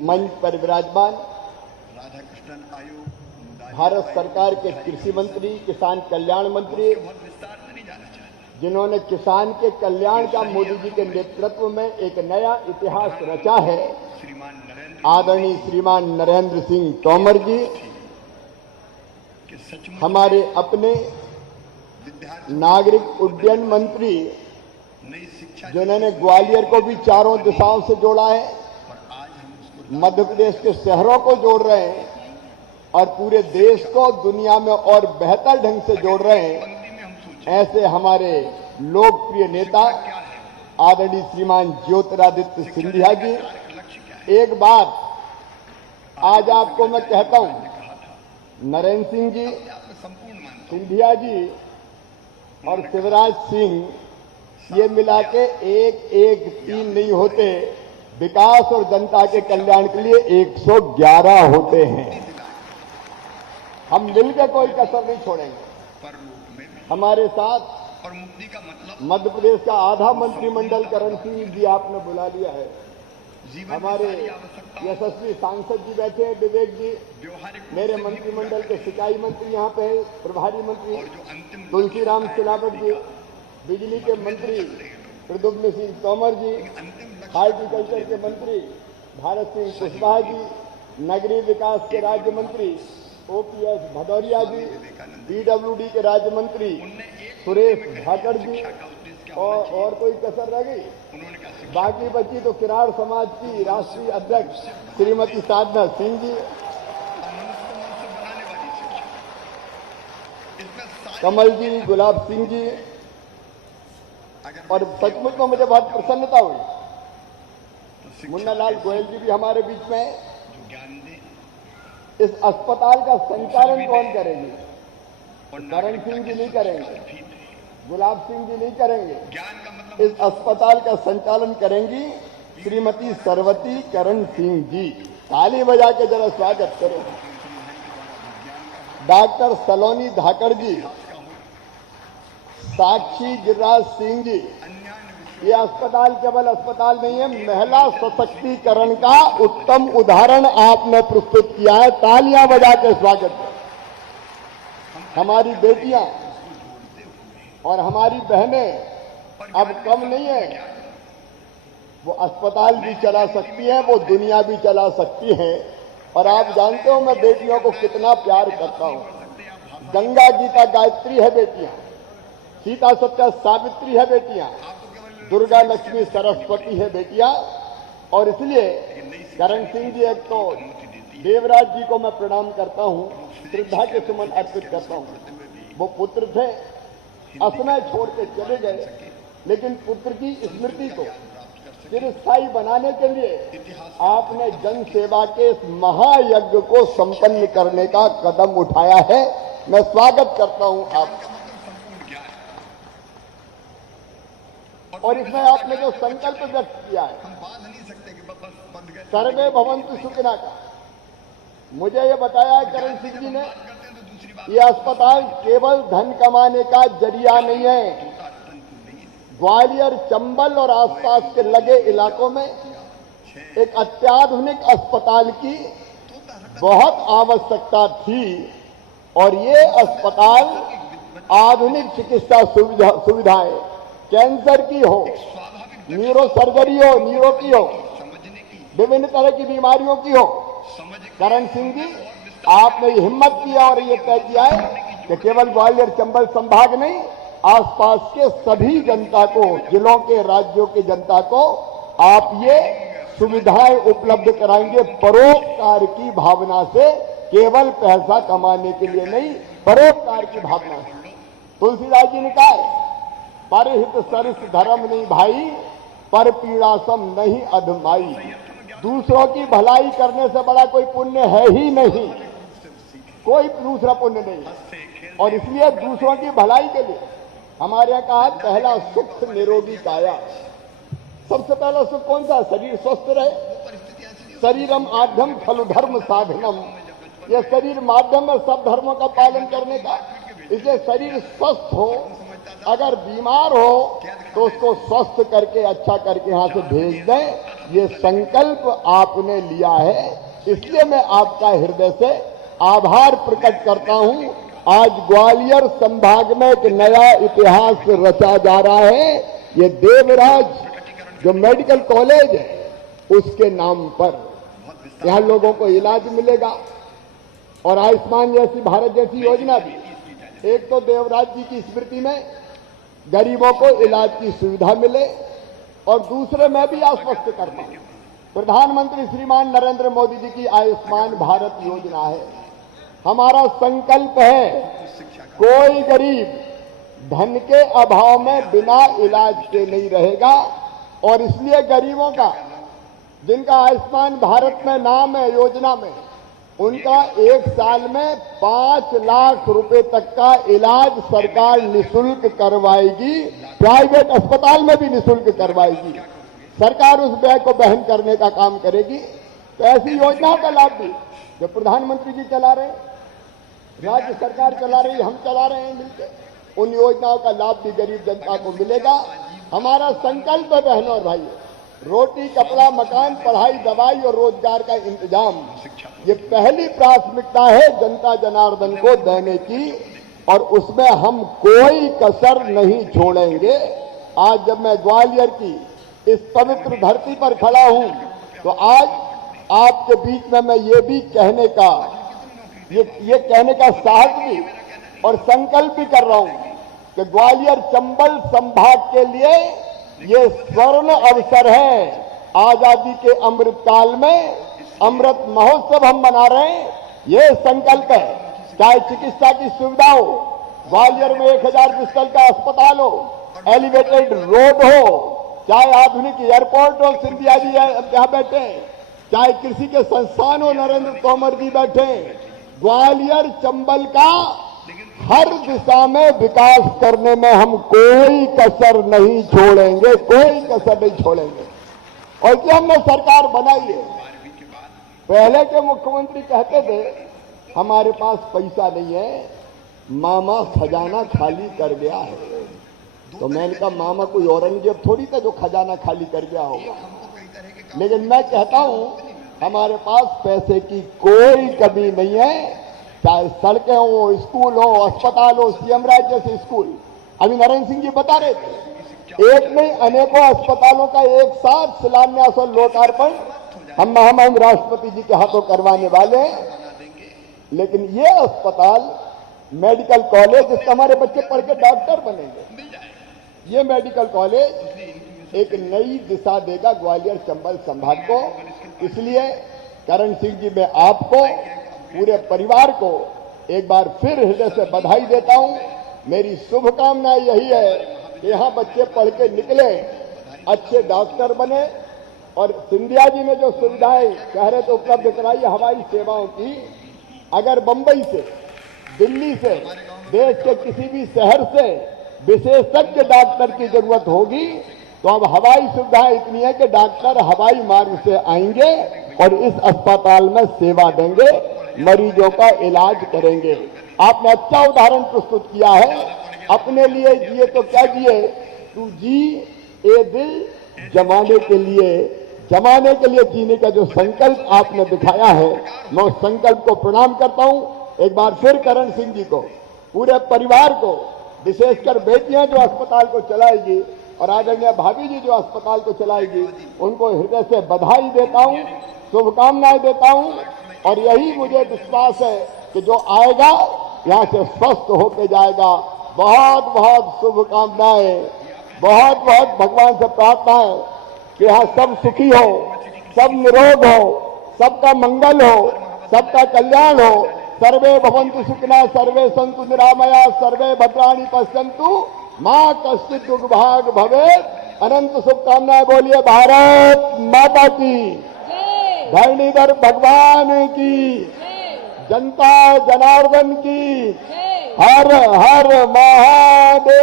मंच पर विराजमान राधाकृष्णन आयोग भारत सरकार के कृषि मंत्री, किसान कल्याण मंत्री, विस्तार से नहीं जाना चाहता। जिन्होंने किसान के कल्याण का मोदी जी के नेतृत्व में एक नया इतिहास रचा है, श्रीमान नरेंद्र आदरणीय श्रीमान नरेंद्र सिंह तोमर जी, के सचमुच हमारे अपने विद्यार्थी नागरिक उड्डयन मंत्री, नई शिक्षा जिन्होंने ग्वालियर को भी चारों दिशाओं से जोड़ा है, पर आज हम उसको मध्य प्रदेश के शहरों को जोड़ रहे हैं और पूरे देश को दुनिया में और बेहतर ढंग से जोड़ रहे हैं। पंक्ति में हम सोचे ऐसे हमारे लोकप्रिय नेता क्या है, आदरणीय श्रीमान ज्योतिरादित्य सिंधिया जी, लक्ष्य क्या है। एक बात आज आपको मैं कहता हूं, नरेंद्र सिंह जी, आपने संपूर्ण मानता सिंधिया जी और शिवराज सिंह, ये मिला के एक तीन नहीं होते, विकास और जनता के कल्याण के लिए 111 होते हैं। हम मिलकर कोई कसर नहीं छोड़ेंगे। पर रूप में भी। हमारे साथ और मुक्ति का मतलब मध्य प्रदेश का आधा मंत्रिमंडल करण सिंह जी आपने बुला लिया है। जीवन हमारे की सारी आवश्यकताओं यशस्वी सांसद जी बैठे हैं, विवेक जी, व्यवहारिक रूप मेरे से मंत्रिमंडल के सिंचाई मंत्री यहाँ पे हैं, प्रभारी मंत्री और जो अंतिम तुलसीराम सिलावट जी, बिजली के मंत्री प्रद्युम्न सिंह तोमर जी, अंतिम लक्ष्य हार्टिकल्चर के मंत्री भारत सिंह कुशवाहा जी, नगरीय विकास के राज्य मंत्री ओपीएस भदौरिया जी, पीडब्ल्यूडी के राज्य मंत्री उनने एक सुरेश धाकड़ जी, शिक्षा का उद्देश्य क्या और कोई कसर रह गई? उन्होंने कहा शिक्षा बाकी बची तो किराड़ समाज की राष्ट्रीय अध्यक्ष श्रीमती साधना सिंह जी, मनुष्य को मनुष्य बनाने वाली शिक्षा, इसमें सारी कमल जी, गुलाब सिंह जी, अगर और सचमुच में मुझे बहुत प्रसन्नता हुई। तो शिक्षा मुन्ना लाल गोयल जी भी हमारे बीच में हैं। जो ज्ञान दे इस अस्पताल का संचालन कौन करेंगे? और करण सिंह जी नहीं करेंगे, भी दे। गुलाब सिंह जी नहीं करेंगे। ज्ञान का मतलब इस अस्पताल का संचालन करेंगी श्रीमती सरवती करण सिंह जी। ताली बजा के जरा स्वागत करो। डॉक्टर सलोनी धाकड़ जी, साक्षी गिरिराज सिंह जी, ये अस्पताल केवल अस्पताल नहीं है, महिला सशक्तिकरण का उत्तम उदाहरण आपने प्रस्तुत किया है। तालियां बजा के स्वागत करो। हमारी बेटियां और हमारी बहनें अब कम नहीं है, वो अस्पताल भी चला सकती हैं, वो दुनिया भी चला सकती हैं। और आप जानते हो मैं बेटियों को कितना प्यार करता हूं। गंगा गीता गायत्री है बेटियां, सीता सत्या सावित्री है बेटियां, दुर्गा लक्ष्मी सरस्वती है बेटियां। और इसलिए करण सिंह जी, एक तो देवराज जी को मैं प्रणाम करता हूं, श्रद्धा के सुमन अर्पित करता हूं। वो पुत्र थे, असमय छोड़ के चले गए, लेकिन पुत्र की स्मृति को चिरस्थायी बनाने के लिए आपने जन सेवा के इस महायज्ञ को संपन्न करने का कदम उठाया है। मैं स्वागत करता हूं आप। और इसमें आपने जो संकल्प व्यक्त किया है, हम बांध नहीं सकते कि बस बंद गए सर्वे भवन्तु सुखिनः का, मुझे ये बताया है करण सिंह जी ने, करते हैं तो दूसरी बात ये अस्पताल केवल धन कमाने का जरिया नहीं है। ग्वालियर, चंबल और आसपास के लगे इलाकों में एक अत्याधुनिक अस्पताल की बहुत आवश्यकता थी। और ये अस्पताल आधुनिक चिकित्सा सुविधाएं, कैंसर की हो, न्यूरो सर्जरी हो, न्यूरो की हो, समझने की विभिन्न तरह की बीमारियों की हो, समझ करण सिंह जी आपने ये हिम्मत किया और ये तय किया है कि केवल ग्वालियर चंबल संभाग नहीं, आसपास के सभी जनता को, जिलों के, राज्यों की जनता को आप ये सुविधाएं उपलब्ध कराएंगे परोपकार की भावना से, केवल पैसा कमाने के लिए नहीं, परोपकार की भावना से। तुलसीदास जी ने कहा, परहित सरिस धर्म नहीं भाई, पर पीड़ा सम नहीं अधमाई। दूसरों की भलाई करने से बड़ा कोई पुण्य है ही नहीं, कोई दूसरा पुण्य नहीं। और इसलिए दूसरों की भलाई के लिए हमारे यहाँ कहा, पहला सुख निरोगी काया। सबसे पहला सुख कौन सा? शरीर स्वस्थ रहे। शरीरम आद्यम खलु धर्म साधनम, ये शरीर माध्यम है सब धर्मों का पालन करने का। इसलिए शरीर स्वस्थ हो, अगर बीमार हो तो उसको स्वस्थ करके अच्छा करके यहां से भेज दें। ये संकल्प आपने लिया है, इसलिए मैं आपका हृदय से आभार प्रकट करता हूं। आज ग्वालियर संभाग में एक नया इतिहास रचा जा रहा है। ये देवराज जो मेडिकल कॉलेज है उसके नाम पर यहां लोगों को इलाज मिलेगा और आयुष्मान जैसी भारत जैसी योजना भी। एक तो देवराज जी की स्मृति में गरीबों को इलाज की सुविधा मिले और दूसरे मैं भी आश्वस्त करता हूं, प्रधानमंत्री श्रीमान नरेंद्र मोदी जी की आयुष्मान भारत योजना है। हमारा संकल्प है कोई गरीब धन के अभाव में बिना इलाज के नहीं रहेगा और इसलिए गरीबों का जिनका आयुष्मान भारत में नाम है योजना में, उनका एक साल में 5 लाख रुपए तक का इलाज सरकार निःशुल्क करवाएगी। प्राइवेट अस्पताल में भी निःशुल्क करवाएगी। सरकार उस व्यय को वहन करने का काम करेगी। तो ऐसी योजनाओं का लाभ भी जो प्रधानमंत्री जी चला रहे हैं, राज्य सरकार चला रही है, हम चला रहे हैं मिलकर, उन योजनाओं का लाभ भी गरीब जनता को मिलेगा। हमारा संकल्प है बहनों और भाइयों, रोटी कपड़ा मकान पढ़ाई दवाई और रोजगार का इंतजाम, ये पहली प्राथमिकता है जनता जनार्दन को देने की और उसमें हम कोई कसर नहीं छोड़ेंगे। आज जब मैं ग्वालियर की इस पवित्र धरती पर खड़ा हूं तो आज आपके बीच में मैं ये भी कहने का ये कहने का साहस भी और संकल्प भी कर रहा हूं कि ग्वालियर चंबल संभाग के लिए ये स्वर्ण अवसर है। आजादी के अमृत काल में अमृत महोत्सव हम मना रहे हैं, ये संकल्प है। चाहे चिकित्सा की सुविधा हो, ग्वालियर में 1000 बिस्तर का अस्पताल हो, एलिवेटेड रोड हो, चाहे आधुनिक एयरपोर्ट हो, सिंधिया जी यहां बैठे, चाहे कृषि के संस्थान हो, नरेंद्र तोमर जी बैठे, ग्वालियर चंबल का हर दिशा में विकास करने में हम कोई कसर नहीं छोड़ेंगे, कोई कसर नहीं छोड़ेंगे। और जो हमने सरकार बनाई है, पहले के मुख्यमंत्री कहते थे हमारे पास पैसा नहीं है, मामा खजाना खाली कर गया है। तो मैंने कहा मामा कोई औरंगजेब थोड़ी था जो खजाना खाली कर गया होगा, लेकिन मैं कहता हूं हमारे पास पैसे की कोई कमी नहीं है। चाहे सड़कें हो, स्कूल हो, अस्पताल हो, सीएम राज जैसे स्कूल, अभी नरेंद्र सिंह जी बता रहे थे, एक नहीं अनेकों अस्पतालों का एक साथ शिलान्यास और लोकार्पण हम महामहिम राष्ट्रपति जी के हाथों करवाने वाले हैं। लेकिन ये अस्पताल मेडिकल कॉलेज जिससे हमारे बच्चे पढ़ के डॉक्टर बनेंगे, ये मेडिकल कॉलेज एक नई दिशा देगा ग्वालियर चंबल संभाग को। इसलिए करण सिंह जी मैं आपको पूरे परिवार को एक बार फिर हृदय से बधाई देता हूं। मेरी शुभकामना यही है कि यहां बच्चे पढ़ के निकले, अच्छे डॉक्टर बने और सिंधिया जी ने जो सुविधाएं कह रहे थे उपलब्ध कराई हवाई सेवाओं की, अगर बंबई से, दिल्ली से, देश के किसी भी शहर से विशेषज्ञ डॉक्टर की जरूरत होगी तो अब हवाई सुविधाएं इतनी है कि डॉक्टर हवाई मार्ग से आएंगे और इस अस्पताल में सेवा देंगे, मरीजों का इलाज करेंगे। आपने अच्छा उदाहरण प्रस्तुत किया है। अपने लिए जिए तो क्या जिए, तू जी ए दिल जमाने के लिए जीने का जो संकल्प आपने दिखाया है, मैं उस संकल्प को प्रणाम करता हूं। एक बार फिर करण सिंह जी को, पूरे परिवार को, विशेषकर बेटियां जो अस्पताल को चलाएगी और आदरणीय भाभी जी जो अस्पताल को चलाएगी, उनको हृदय से बधाई देता हूं, शुभकामनाएं देता हूं और यही मुझे विश्वास है कि जो आएगा यहां से स्वस्थ होकर जाएगा। बहुत बहुत शुभकामनाएं, बहुत बहुत भगवान से प्रार्थना है कि यहाँ सब सुखी हो, सब निरोग हो, सबका मंगल हो, सबका कल्याण हो। सर्वे भवन्तु सुखिनः, सर्वे सन्तु निरामया, सर्वे भद्राणि पश्यन्तु मां कश्चित् दुर्भाग् भवेत्। अनंत शुभकामनाएं। बोलिए भारत माता की, धरणीधर भगवान की, जनता जनार्दन की, हर हर महादेव।